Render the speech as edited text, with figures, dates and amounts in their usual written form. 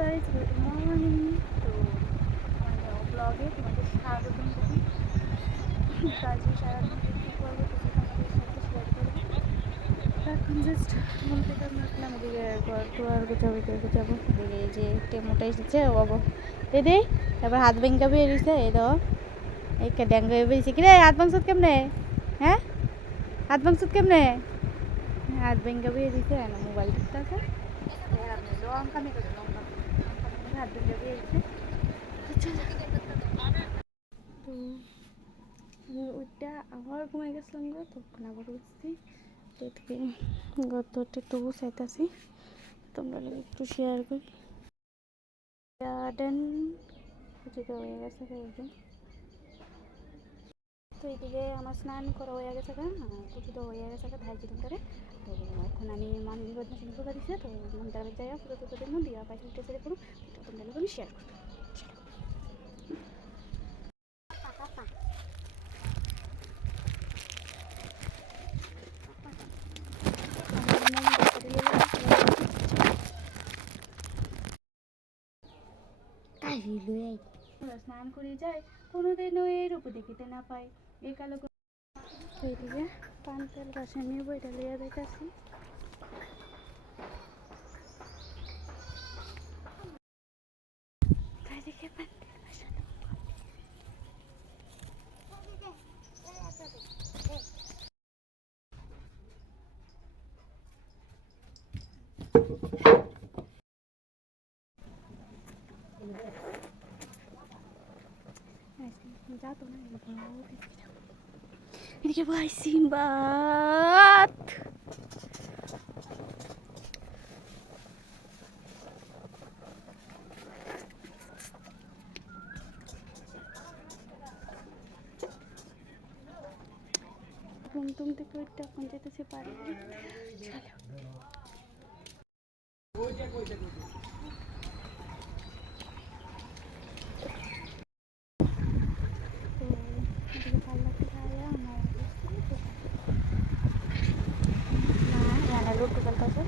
Guys, good morning. তো আমার ব্লগে তোমাদের স্বাগতম করি। কাজে সারাদিন কী করবো তো সেটা আমাদের সাথে শেয়ার করবো। এখন জাস্ট ঘুম থেকে আমি উঠলাম, এদিকে ঘর টুয়ার গোছাবো এদিকে এই যে টেমোটা এসেছে বাবু দিদি, এবার হাত ভেঙ্গা বেরিয়েছে এই দাও, এই ড্যাঙ্গা বেরিয়েছে কিরে হাত ভাঙসুত কেমনে? হ্যাঁ, হাত ভাঙসুত কেমনে? হাত ভেঙ্গা বেরিয়েছে না মোবাইল দেখতে আছে লঙ্কা মেয়ে লঙ্কা হাত ভেঙ্গা বেরিয়েছে। তো ওইটা আবার ঘুমাই গেছিলাম গো, তখন আবার উঠছি। তো এদিকে গতটা একটু গুছাইতেছি, তোমরা একটু শেয়ার করি। গার্ডেন পুজোটা হয়ে গেছে একদম। তো এদিকে আমার স্নান করা হয়ে গেছে, পুজো তো হয়ে গেছে ধাই করে। তো এখন আমি মন বদমাসিনী পুজো দিচ্ছে, তো মন্দির যাই পুজো টুজো দিব দিয়া পাইছে টেসে করুন, এটা তোমরা আমি শেয়ার করবো। স্নান করে যায়, কোনোদিনও এর উপর দেখিতে না পাই এই কালো। এইদিকে পান তেল বাসা নিয়ে বইটা লিয়ে যাইতেছি। এদিকে পান তেল বাসা যা তো না, এদিকে ভাই সিম্বাত ঘুম টুম থেকে ওইটা এখন যেতেছে পারি। লুডু খেলতেছে।